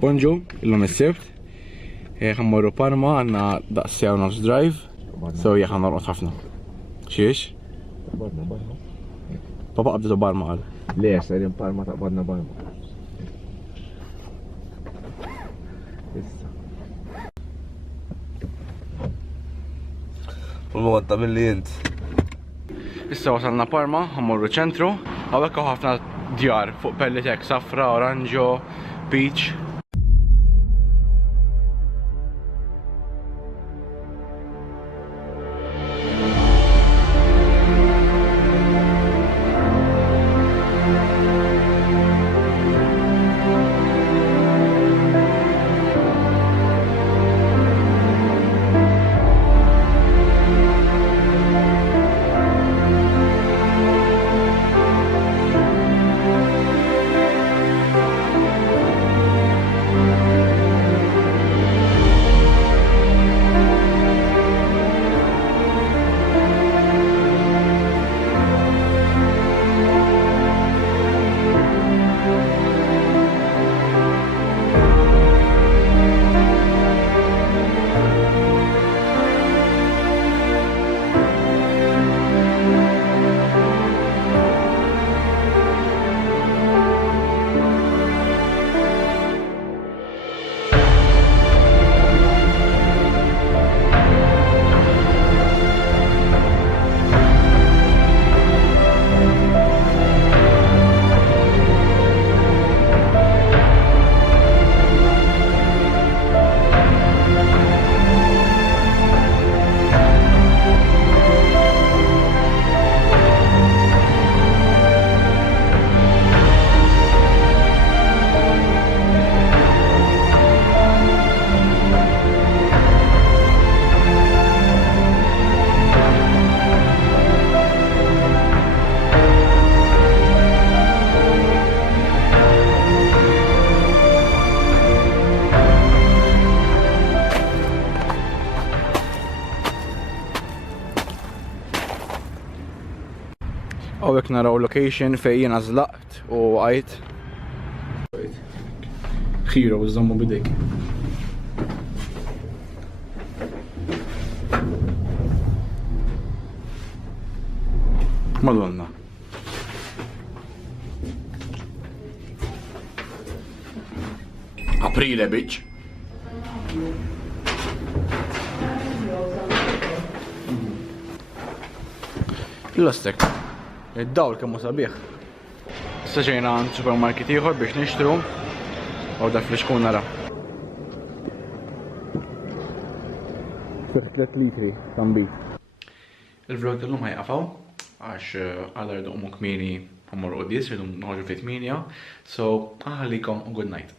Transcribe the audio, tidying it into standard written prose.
Bonġu, illum is-sibt. Ħammorru Parma għandna daqsija u nofs drive. So jieħan norqod ħafna. Xiex? Barma. Papa qabditu Parma qal. Le, serin Parma taqbadna Barma. Issa. U għadda mill-li jint. Issa wasalna Parma, ħammorru ċentru. Għawek ħafna djar fuq pellitek safra, oranġo, peach. Għawek naraw location fej jena zlaqt u għajt. Xiro, użammu bidek. Madonna. Aprile, bitch. L-ostek. Id-dawl kemmu sabiħ. Issa ġejna għand supermarket ieħor biex nixtru u da fl-xkun nara. 3 litri tambit. Il-vlog tal-lum ħajqafaw għax għadar duqmu kmini għamur u dis, rridum noħġu fit 8, so għallikom u good night.